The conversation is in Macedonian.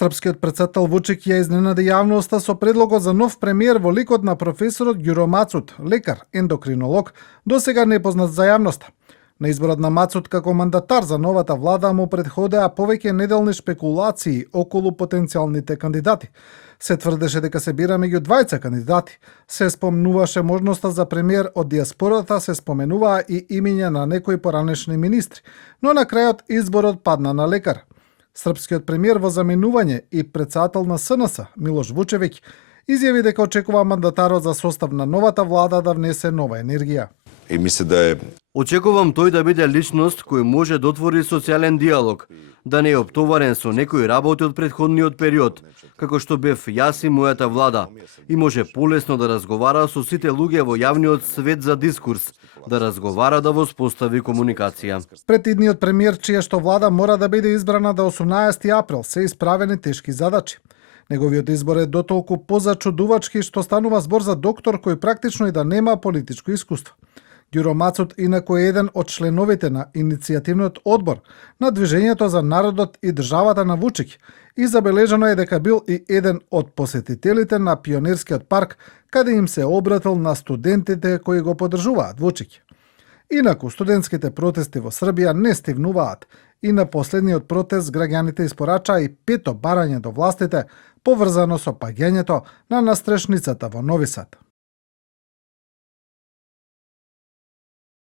Српскиот претседател Вучик ја изненади јавноста со предлогот за нов премиер во ликот на професорот Ѓуро Мацут, лекар, ендокринолог, досега непознат за јавноста. На изборот на Мацут како мандатар за новата влада му претходеа повеќе неделни шпекулации околу потенцијалните кандидати. Се тврдеше дека се бира меѓу двајца кандидати. Се спомнуваше можноста за премиер од диаспората, се споменуваа и имиња на некои поранешни министри, но на крајот изборот падна на лекар. Српскиот премиер во заменување и претседател на СНС, Милош Вучевиќ, изјави дека очекува мандатарот за состав на новата влада да внесе нова енергија. И мисли да е... Очекувам тој да биде личност кој може да отвори социјален диалог, да не е оптоварен со некои работи од претходниот период, како што бев јас и мојата влада, и може полесно да разговара со сите луѓе во јавниот свет за дискурс, да разговара да воспостави комуникација. Пред идниот премиер, чија што влада мора да биде избрана до 18 април, се исправени тешки задачи. Неговиот избор е дотолку позачудувачки што станува збор за доктор кој практично и да нема политичко искуство. Ѓуро Мацут инаку е еден од членовите на иницијативниот одбор на Движењето за народот и државата на Вучик и забележано е дека бил и еден од посетителите на Пионерскиот парк, каде им се обратил на студентите кои го поддржуваат Вучик. Инаку студентските протести во Србија не стивнуваат и на последниот протест граѓаните испорачаа и 5-то барање до властите поврзано со паѓањето на настрешницата во Нови Сад.